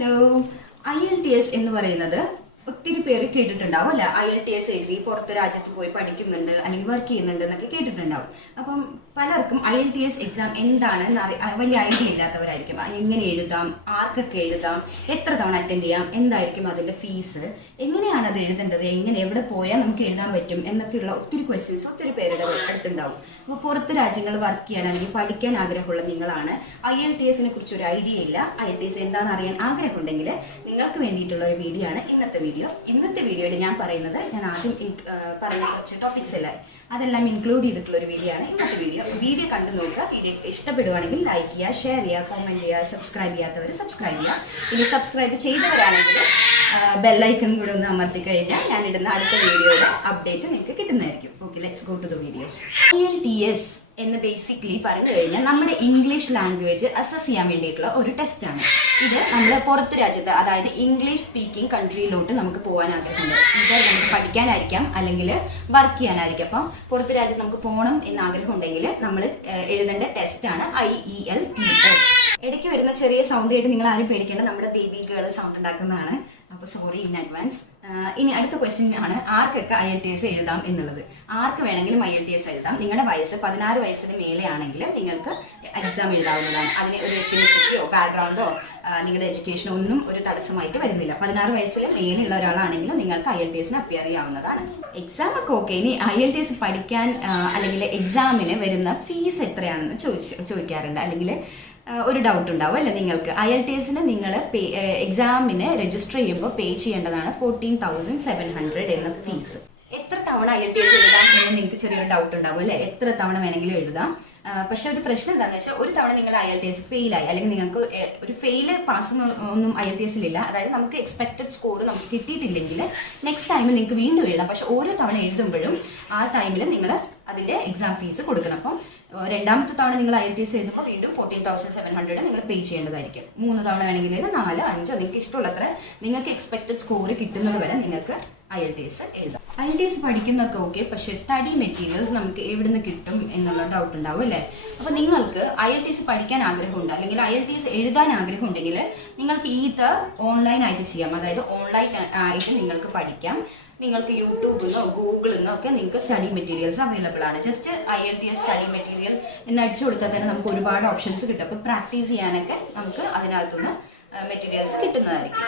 Hello. IELTS എന്ന് പറയുന്നത് ഒത്തിരി പേര് കേട്ടിട്ടുണ്ടാവും അല്ലെ. IELTS എഴുതി പുറത്ത് രാജ്യത്ത് പോയി പഠിക്കുന്നുണ്ട് അല്ലെങ്കിൽ വർക്ക് ചെയ്യുന്നുണ്ട് എന്നൊക്കെ കേട്ടിട്ടുണ്ടാവും. അപ്പം പലർക്കും IELTS എക്സാം എന്താണെന്ന് വലിയ ഐഡിയ ഇല്ലാത്തവരായിരിക്കും. എങ്ങനെ എഴുതാം, ആർക്കൊക്കെ എഴുതാം, എത്ര തവണ അറ്റൻഡ് ചെയ്യാം, എന്തായിരിക്കും അതിന്റെ ഫീസ്, എങ്ങനെയാണ് അത് എഴുതേണ്ടത്, എവിടെ പോയാൽ നമുക്ക് എഴുതാൻ പറ്റും എന്നൊക്കെയുള്ള ഒത്തിരി ക്വസ്റ്റ്യൻസ് ഒത്തിരി പേരുടെ അടുത്തുണ്ടാവും. അപ്പോൾ പുറത്ത് രാജ്യങ്ങളിൽ വർക്ക് ചെയ്യാൻ അല്ലെങ്കിൽ പഠിക്കാൻ ആഗ്രഹമുള്ള നിങ്ങളാണ് IELTSനെ കുറിച്ച് ഒരു ഐഡിയ ഇല്ല, IELTS എന്താണെന്ന് അറിയാൻ ആഗ്രഹമുണ്ടെങ്കിൽ നിങ്ങൾക്ക് വേണ്ടിയിട്ടുള്ള ഒരു വീഡിയോ ആണ് ഇന്നത്തെ വീഡിയോ. ഇന്നത്തെ വീഡിയോയിൽ ഞാൻ പറയുന്നത്, ഞാൻ ആദ്യം പറഞ്ഞ കുറച്ച് ടോപ്പിക്സ് എല്ലാം അതെല്ലാം ഇൻക്ലൂഡ് ചെയ്തിട്ടുള്ള ഒരു വീഡിയോ ആണ് ഇന്നത്തെ വീഡിയോ. വീഡിയോ കണ്ടു നോക്കുക. വീഡിയോ ഇഷ്ടപ്പെടുവാണെങ്കിൽ ലൈക്ക് ചെയ്യുക, ഷെയർ ചെയ്യുക, കമൻറ്റ് ചെയ്യുക. സബ്സ്ക്രൈബ് ചെയ്യാത്തവർ സബ്സ്ക്രൈബ് ചെയ്യുക. ഇനി സബ്സ്ക്രൈബ് ചെയ്തവരാണെങ്കിൽ ബെല്ലൈക്കൺ കൂടെ ഒന്ന് അമർത്തി കഴിഞ്ഞാൽ ഞാൻ ഇടുന്ന അടുത്ത വീഡിയോയുടെ അപ്ഡേറ്റ് നിങ്ങൾക്ക് കിട്ടുന്നതായിരിക്കും. Okay, let's go to the video. IELTS എന്ന് ബേസിക്കലി പറഞ്ഞു കഴിഞ്ഞാൽ നമ്മുടെ ഇംഗ്ലീഷ് ലാംഗ്വേജ് അസസ് ചെയ്യാൻ വേണ്ടിയിട്ടുള്ള ഒരു ടെസ്റ്റാണ്. ഇത് നമ്മൾ പുറത്ത് രാജ്യത്ത്, അതായത് ഇംഗ്ലീഷ് സ്പീക്കിംഗ് കൺട്രിയിലോട്ട് നമുക്ക് പോകാൻ ആഗ്രഹമുണ്ട്. ഇത് നമുക്ക് പഠിക്കാനായിരിക്കാം അല്ലെങ്കിൽ വർക്ക് ചെയ്യാനായിരിക്കും. അപ്പം പുറത്ത് രാജ്യത്ത് നമുക്ക് പോകണം എന്ന് ആഗ്രഹം ഉണ്ടെങ്കിൽ നമ്മൾ എഴുതേണ്ട ടെസ്റ്റാണ് IELTS. ഇടയ്ക്ക് വരുന്ന ചെറിയ സൗണ്ട് ആയിട്ട് നിങ്ങൾ ആരും പേടിക്കേണ്ട, നമ്മുടെ ബേബി ഗേൾ സൗണ്ട് ഉണ്ടാക്കുന്നതാണ്. അപ്പോൾ സോറി ഇൻ അഡ്വാൻസ്. ഇനി അടുത്ത ക്വസ്റ്റ്യൻ ആണ്, ആർക്കൊക്കെ IELTS എഴുതാം എന്നുള്ളത്. ആർക്ക് വേണമെങ്കിലും IELTS എഴുതാം. നിങ്ങളുടെ വയസ്സ് 16 വയസ്സിന് മേലെ ആണെങ്കിൽ നിങ്ങൾക്ക് എക്സാം എഴുതാവുന്നതാണ്. അതിന് ഒരു എത്തിനിസിറ്റിയോ ബാക്ക്ഗ്രൗണ്ടോ നിങ്ങളുടെ എഡ്യൂക്കേഷനോ ഒന്നും ഒരു തടസ്സമായിട്ട് വരുന്നില്ല. 16 വയസ്സിന് മേലെയുള്ള ഒരാളാണെങ്കിൽ നിങ്ങൾക്ക് IELTSന് അപ്പിയർ ചെയ്യാവുന്നതാണ്. എക്സാം ഒക്കെ ഓക്കെ. ഇനി IELTS പഠിക്കാൻ അല്ലെങ്കിൽ എക്സാമിന് വരുന്ന ഫീസ് എത്രയാണെന്ന് ചോദിക്കാറുണ്ട്. അല്ലെങ്കിൽ ഒരു ഡൗട്ട് ഉണ്ടാവും അല്ലേ നിങ്ങൾക്ക്. IELTSന് നിങ്ങൾ എക്സാമിന് രജിസ്റ്റർ ചെയ്യുമ്പോൾ പേ ചെയ്യേണ്ടതാണ് 14,700 എന്ന ഫീസ്. എത്ര തവണ IELTS എഴുതാം എന്ന് നിങ്ങൾക്ക് ചെറിയൊരു ഡൗട്ട് ഉണ്ടാവും അല്ലേ. എത്ര തവണ വേണമെങ്കിലും എഴുതാം. പക്ഷെ ഒരു പ്രശ്നം എന്താണെന്ന് വെച്ചാൽ, ഒരു തവണ നിങ്ങൾ IELTS ഫെയിലായി അല്ലെങ്കിൽ നിങ്ങൾക്ക് ഒരു ഫെയിൽ പാസ് ഒന്നും IELTSലില്ല. അതായത് നമുക്ക് എക്സ്പെക്റ്റഡ് സ്കോർ നമുക്ക് കിട്ടിയിട്ടില്ലെങ്കിൽ നെക്സ്റ്റ് ടൈം നിങ്ങൾക്ക് വീണ്ടും എഴുതാം. പക്ഷെ ഓരോ തവണ എഴുതുമ്പോഴും ആ ടൈമിൽ നിങ്ങൾ അതിൻ്റെ എക്സാം ഫീസ് കൊടുക്കണം. അപ്പം രണ്ടാമത്തെ തവണ നിങ്ങൾ IELTS എഴുതുമ്പോൾ വീണ്ടും 14,700 നിങ്ങൾ പേ ചെയ്യേണ്ടതായിരിക്കും. 3 തവണ വേണമെങ്കിൽ 4, 5 നിങ്ങൾക്ക് ഇഷ്ടമുള്ളത്ര നിങ്ങൾക്ക് എക്സ്പെക്റ്റഡ് സ്കോർ കിട്ടുന്നത് വരെ നിങ്ങൾക്ക് IELTS എഴുതാം. IELTS പഠിക്കുന്നതൊക്കെ ഓക്കെ, പക്ഷേ സ്റ്റഡി മെറ്റീരിയൽസ് നമുക്ക് എവിടെ നിന്ന് കിട്ടും എന്നുള്ള ഡൗട്ട് ഉണ്ടാവും അല്ലേ. അപ്പോൾ നിങ്ങൾക്ക് IELTS പഠിക്കാൻ ആഗ്രഹമുണ്ട് അല്ലെങ്കിൽ IELTS എഴുതാൻ ആഗ്രഹമുണ്ടെങ്കിൽ നിങ്ങൾക്ക് ഇത് ഓൺലൈനായിട്ട് ചെയ്യാം. അതായത് ഓൺലൈൻ ആയിട്ട് നിങ്ങൾക്ക് പഠിക്കാം. നിങ്ങൾക്ക് യൂട്യൂബിൽ നിന്നോ ഗൂഗിളിൽ നിന്നോ ഒക്കെ നിങ്ങൾക്ക് സ്റ്റഡി മെറ്റീരിയൽസ് അവൈലബിൾ ആണ്. ജസ്റ്റ് IELTS സ്റ്റഡി മെറ്റീരിയൽ എന്ന് അടിച്ചു കൊടുത്താൽ തന്നെ നമുക്ക് ഒരുപാട് ഓപ്ഷൻസ് കിട്ടും. അപ്പോൾ പ്രാക്ടീസ് ചെയ്യാനൊക്കെ നമുക്ക് അതിനകത്തുനിന്ന് മെറ്റീരിയൽസ് കിട്ടുന്നതായിരിക്കും.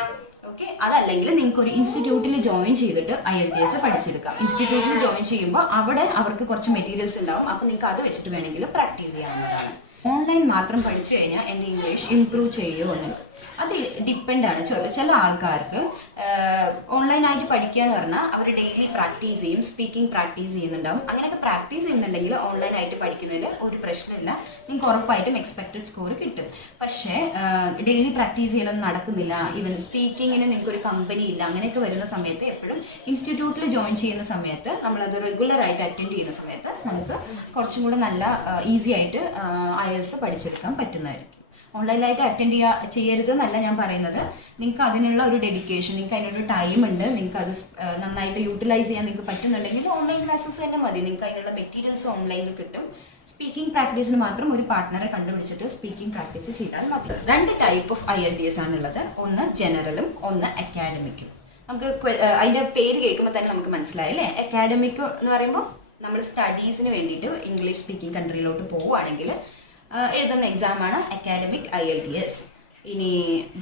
ഓക്കെ, അതല്ലെങ്കിൽ നിങ്ങൾക്ക് ഒരു ഇൻസ്റ്റിറ്റ്യൂട്ടിൽ ജോയിൻ ചെയ്തിട്ട് IELTS പഠിച്ചെടുക്കാം. ഇൻസ്റ്റിറ്റ്യൂട്ടിൽ ജോയിൻ ചെയ്യുമ്പോൾ അവിടെ അവർക്ക് കുറച്ച് മെറ്റീരിയൽസ് ഉണ്ടാവും. അപ്പോൾ നിങ്ങൾക്ക് അത് വെച്ചിട്ട് വേണമെങ്കിൽ പ്രാക്ടീസ് ചെയ്യാവുന്നതാണ്. ഓൺലൈൻ മാത്രം പഠിച്ചു കഴിഞ്ഞാൽ എൻ്റെ ഇംഗ്ലീഷ് ഇംപ്രൂവ് ചെയ്യുമോ എന്നുള്ളത് അത് ഡിപ്പെൻഡാണ്. ചില ആൾക്കാർക്ക് ഓൺലൈനായിട്ട് പഠിക്കുക എന്ന് പറഞ്ഞാൽ അവർ ഡെയിലി പ്രാക്ടീസ് ചെയ്യും, സ്പീക്കിംഗ് പ്രാക്ടീസ് ചെയ്യുന്നുണ്ടാവും. അങ്ങനെയൊക്കെ പ്രാക്ടീസ് ചെയ്യുന്നുണ്ടെങ്കിൽ ഓൺലൈനായിട്ട് പഠിക്കുന്നതിൽ ഒരു പ്രശ്നമില്ല, നിങ്ങൾക്ക് ഉറപ്പായിട്ടും എക്സ്പെക്റ്റഡ് സ്കോർ കിട്ടും. പക്ഷേ ഡെയിലി പ്രാക്ടീസ് ചെയ്യലൊന്നും നടക്കുന്നില്ല, ഈവൻ സ്പീക്കിങ്ങിന് നിങ്ങൾക്ക് ഒരു കമ്പനി ഇല്ല, അങ്ങനെയൊക്കെ വരുന്ന സമയത്ത് എപ്പോഴും ഇൻസ്റ്റിറ്റ്യൂട്ടിൽ ജോയിൻ ചെയ്യുന്ന സമയത്ത് നമ്മളത് റെഗുലറായിട്ട് അറ്റൻഡ് ചെയ്യുന്ന സമയത്ത് നമുക്ക് കുറച്ചും കൂടെ നല്ല ഈസി ആയിട്ട് IELTS പഠിച്ചെടുക്കാൻ പറ്റുന്നതായിരിക്കും. ഓൺലൈനായിട്ട് അറ്റൻഡ് ചെയ്യരുത് എന്നല്ല ഞാൻ പറയുന്നത്. നിങ്ങൾക്ക് അതിനുള്ള ഒരു ഡെഡിക്കേഷൻ, നിങ്ങൾക്ക് അതിനൊരു ടൈം ഉണ്ട്, നിങ്ങൾക്ക് അത് നന്നായിട്ട് യൂട്ടിലൈസ് ചെയ്യാൻ നിങ്ങൾക്ക് പറ്റുന്നുണ്ടെങ്കിൽ ഓൺലൈൻ ക്ലാസ്സസ് തന്നെ മതി. നിങ്ങൾക്ക് അതിനുള്ള മെറ്റീരിയൽസ് ഓൺലൈനിൽ കിട്ടും. സ്പീക്കിംഗ് പ്രാക്ടീസിന് മാത്രം ഒരു പാർട്ട്ണറെ കണ്ടുപിടിച്ചിട്ട് സ്പീക്കിംഗ് പ്രാക്ടീസ് ചെയ്താൽ മതി. 2 ടൈപ്പ് ഓഫ് IELTS ആണുള്ളത്. ഒന്ന് ജനറലും ഒന്ന് അക്കാഡമിക്കും. നമുക്ക് അതിൻ്റെ പേര് കേൾക്കുമ്പോൾ തന്നെ നമുക്ക് മനസ്സിലായി അല്ലേ. അക്കാഡമിക് എന്ന് പറയുമ്പോൾ നമ്മൾ സ്റ്റഡീസിന് വേണ്ടിയിട്ട് ഇംഗ്ലീഷ് സ്പീക്കിംഗ് കൺട്രിയിലോട്ട് പോവുകയാണെങ്കിൽ എഴുതുന്ന എക്സാമാണ് അക്കാഡമിക് IELTS. ഇനി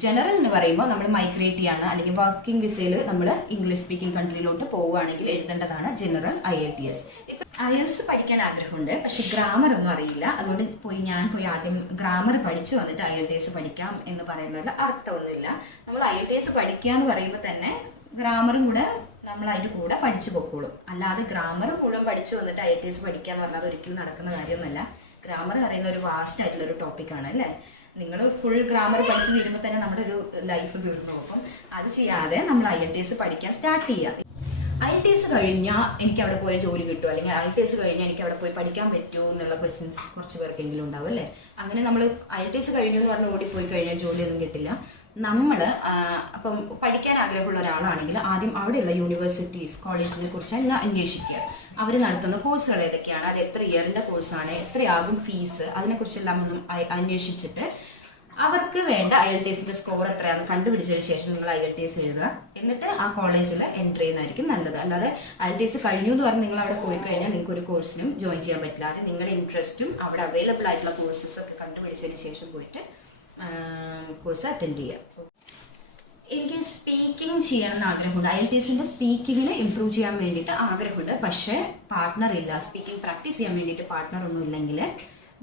ജനറൽ എന്ന് പറയുമ്പോൾ നമ്മൾ മൈഗ്രേറ്റ് ചെയ്യാണ് അല്ലെങ്കിൽ വർക്കിംഗ് വിസയിൽ നമ്മൾ ഇംഗ്ലീഷ് സ്പീക്കിംഗ് കൺട്രിയിലോട്ട് പോവുകയാണെങ്കിൽ എഴുതേണ്ടതാണ് ജനറൽ IELTS. ഇപ്പം IELTS പഠിക്കാൻ ആഗ്രഹമുണ്ട്, പക്ഷെ ഗ്രാമർ ഒന്നും അറിയില്ല. അതുകൊണ്ട് ഞാൻ പോയി ആദ്യം ഗ്രാമർ പഠിച്ചു വന്നിട്ട് IELTS പഠിക്കാം എന്ന് പറയുന്നതിൽ അർത്ഥമൊന്നുമില്ല. നമ്മൾ IELTS പഠിക്കുക എന്ന് പറയുമ്പോൾ തന്നെ ഗ്രാമറും കൂടെ നമ്മൾ അതിൻ്റെ കൂടെ പഠിച്ചു പൊക്കോളും. അല്ലാതെ ഗ്രാമർ മുഴുവൻ പഠിച്ചു വന്നിട്ട് IELTS പഠിക്കുക എന്ന് പറഞ്ഞാൽ ഒരിക്കലും നടക്കുന്ന കാര്യമൊന്നുമല്ല. ഗ്രാമർ പറയുന്ന ഒരു വാസ്റ്റ് ആയിട്ടുള്ളൊരു ടോപ്പിക്കാണ് അല്ലേ. നിങ്ങൾ ഫുൾ ഗ്രാമർ പഠിച്ച് തീരുമ്പോൾ തന്നെ നമ്മുടെ ഒരു ലൈഫ് തീർന്നു. അപ്പം അത് ചെയ്യാതെ നമ്മൾ IELTS പഠിക്കാൻ സ്റ്റാർട്ട് ചെയ്യുക. IELTS കഴിഞ്ഞാൽ എനിക്ക് അവിടെ പോയ ജോലി കിട്ടുമോ, അല്ലെങ്കിൽ IELTS കഴിഞ്ഞാൽ എനിക്ക് അവിടെ പോയി പഠിക്കാൻ പറ്റുമോ എന്നുള്ള ക്വസ്റ്റ്യൻസ് കുറച്ച് പേർക്കെങ്കിലും ഉണ്ടാവും അല്ലേ. അങ്ങനെ നമ്മൾ IELTS കഴിഞ്ഞു എന്ന് പറഞ്ഞ് ഓടിപ്പോയി കഴിഞ്ഞാൽ ജോലിയൊന്നും കിട്ടില്ല. നമ്മൾ അപ്പം പഠിക്കാൻ ആഗ്രഹമുള്ള ഒരാളാണെങ്കിൽ ആദ്യം അവിടെയുള്ള യൂണിവേഴ്സിറ്റീസ് കോളേജിനെ കുറിച്ച് അന്വേഷിക്കുക. അവർ നടത്തുന്ന കോഴ്സുകൾ ഏതൊക്കെയാണ്, അത് എത്ര ഇയറിൻ്റെ കോഴ്സാണ്, എത്രയാകും ഫീസ്, അതിനെക്കുറിച്ചെല്ലാം ഒന്നും അന്വേഷിച്ചിട്ട് അവർക്ക് വേണ്ട IELTSന്റെ സ്കോർ എത്രയാണെന്ന് കണ്ടുപിടിച്ചതിന് ശേഷം നിങ്ങൾ IELTS എഴുതുക. എന്നിട്ട് ആ കോളേജിൽ എൻട്രി ചെയ്യുന്നതായിരിക്കും നല്ലത്. അല്ലാതെ IELTS കഴിഞ്ഞു എന്ന് പറഞ്ഞ് നിങ്ങൾ അവിടെ പോയി കഴിഞ്ഞാൽ നിങ്ങൾക്ക് ഒരു കോഴ്സിനും ജോയിൻ ചെയ്യാൻ പറ്റില്ല. അത് നിങ്ങളുടെ ഇൻട്രസ്റ്റും അവിടെ അവൈലബിൾ ആയിട്ടുള്ള കോഴ്സസും ഒക്കെ കണ്ടുപിടിച്ചതിന് ശേഷം പോയിട്ട് കോഴ്സ് അറ്റൻഡ് ചെയ്യുക. എനിക്ക് സ്പീക്കിംഗ് ചെയ്യണമെന്ന് ആഗ്രഹമുണ്ട്. IELTSന്റെ സ്പീക്കിങ്ങിന് ഇമ്പ്രൂവ് ചെയ്യാൻ വേണ്ടിയിട്ട് ആഗ്രഹമുണ്ട്. പക്ഷേ പാർട്ട്ണർ ഇല്ല. സ്പീക്കിംഗ് പ്രാക്ടീസ് ചെയ്യാൻ വേണ്ടിയിട്ട് പാർട്ട്ണർ ഒന്നും ഇല്ലെങ്കിൽ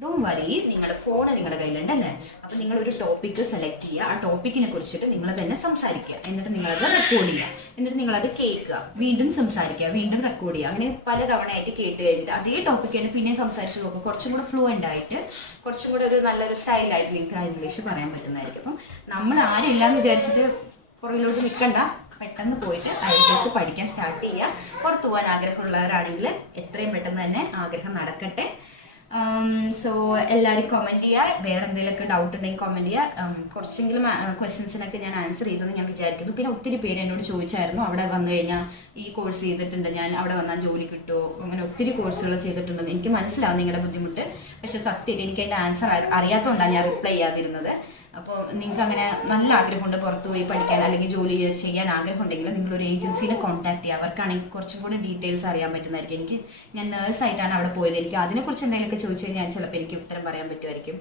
ഡോണ്ട് വറി, നിങ്ങളുടെ ഫോൺ നിങ്ങളുടെ കയ്യിലുണ്ടല്ലേ. അപ്പോൾ നിങ്ങളൊരു ടോപ്പിക്ക് സെലക്ട് ചെയ്യുക. ആ ടോപ്പിക്കിനെ കുറിച്ചിട്ട് നിങ്ങൾ തന്നെ സംസാരിക്കുക. എന്നിട്ട് നിങ്ങളത് റെക്കോർഡ് ചെയ്യുക. എന്നിട്ട് നിങ്ങളത് കേൾക്കുക, വീണ്ടും സംസാരിക്കുക, വീണ്ടും റെക്കോർഡ് ചെയ്യുക. അങ്ങനെ പല തവണയായിട്ട് കേട്ട് കഴിഞ്ഞിട്ട് അതേ ടോപ്പിക്ക് തന്നെ പിന്നെയും സംസാരിച്ച് നോക്കുക. കുറച്ചും കൂടെ ഫ്ലുവൻ്റ് ആയിട്ട്, കുറച്ചും കൂടെ ഒരു നല്ലൊരു സ്റ്റൈലായിട്ട് നിങ്ങൾക്ക് ഇംഗ്ലീഷ് പറയാൻ പറ്റുന്നതായിരിക്കും. അപ്പം നമ്മൾ ആരില്ലാന്ന് വിചാരിച്ചിട്ട് പുറകിലോട്ട് നിൽക്കണ്ട. പെട്ടെന്ന് പോയിട്ട് IELTS പഠിക്കാൻ സ്റ്റാർട്ട് ചെയ്യുക. പുറത്തു പോകാൻ ആഗ്രഹമുള്ളവരാണെങ്കിൽ എത്രയും പെട്ടെന്ന് തന്നെ ആഗ്രഹം നടക്കട്ടെ. സോ എല്ലാവരും കമൻറ്റ് ചെയ്യുക. വേറെ എന്തെങ്കിലുമൊക്കെ ഡൗട്ട് ഉണ്ടെങ്കിൽ കമൻറ്റ് ചെയ്യുക. കുറച്ചെങ്കിലും ക്വസ്റ്റ്യൻസിനൊക്കെ ഞാൻ ആൻസർ ചെയ്തെന്ന് ഞാൻ വിചാരിക്കുന്നു. പിന്നെ ഒത്തിരി പേര് എന്നോട് ചോദിച്ചായിരുന്നു, അവിടെ വന്നു കഴിഞ്ഞാൽ ഈ കോഴ്സ് ചെയ്തിട്ടുണ്ട് ഞാൻ, അവിടെ വന്നാൽ ജോലി കിട്ടുമോ, അങ്ങനെ ഒത്തിരി കോഴ്സുകൾ ചെയ്തിട്ടുണ്ടെന്ന്. എനിക്ക് മനസ്സിലാവും നിങ്ങളുടെ ബുദ്ധിമുട്ട്. പക്ഷേ സത്യമായിട്ട് എനിക്ക് അതിൻ്റെ ആൻസർ അറിയാത്തതുകൊണ്ടാണ് ഞാൻ റിപ്ലൈ ചെയ്യാതിരുന്നത്. അപ്പോൾ നിങ്ങൾക്ക് അങ്ങനെ നല്ല ആഗ്രഹമുണ്ട് പുറത്ത് പോയി പഠിക്കാൻ അല്ലെങ്കിൽ ജോലി ചെയ്യാൻ ആഗ്രഹമുണ്ടെങ്കിൽ നിങ്ങളൊരു ഏജൻസിനെ കോൺടാക്ട് ചെയ്യുക. അവർക്കാണെങ്കിൽ കുറച്ചും കൂടി ഡീറ്റെയിൽസ് അറിയാൻ പറ്റുന്നതായിരിക്കും. ഞാൻ നേഴ്സായിട്ടാണ് അവിടെ പോയത്. എനിക്ക് അതിനെക്കുറിച്ച് എന്തെങ്കിലുമൊക്കെ ചോദിച്ചു കഴിഞ്ഞാൽ ചിലപ്പോൾ എനിക്ക് ഉത്തരം പറയാൻ പറ്റുമായിരിക്കും.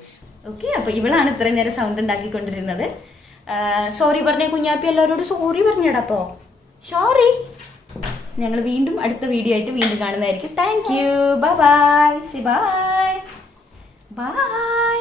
ഓക്കെ, അപ്പോൾ ഇവളാണ് ഇത്രയും നേരം സൗണ്ട് ഉണ്ടാക്കിക്കൊണ്ടിരുന്നത്. സോറി പറഞ്ഞേ കുഞ്ഞാപ്പി, എല്ലാവരോടും സോറി പറഞ്ഞേടാ. അപ്പോൾ സോറി. ഞങ്ങൾ വീണ്ടും അടുത്ത വീഡിയോ ആയിട്ട് വീണ്ടും കാണുന്നതായിരിക്കും. Thank you. Bye bye. See bye. By.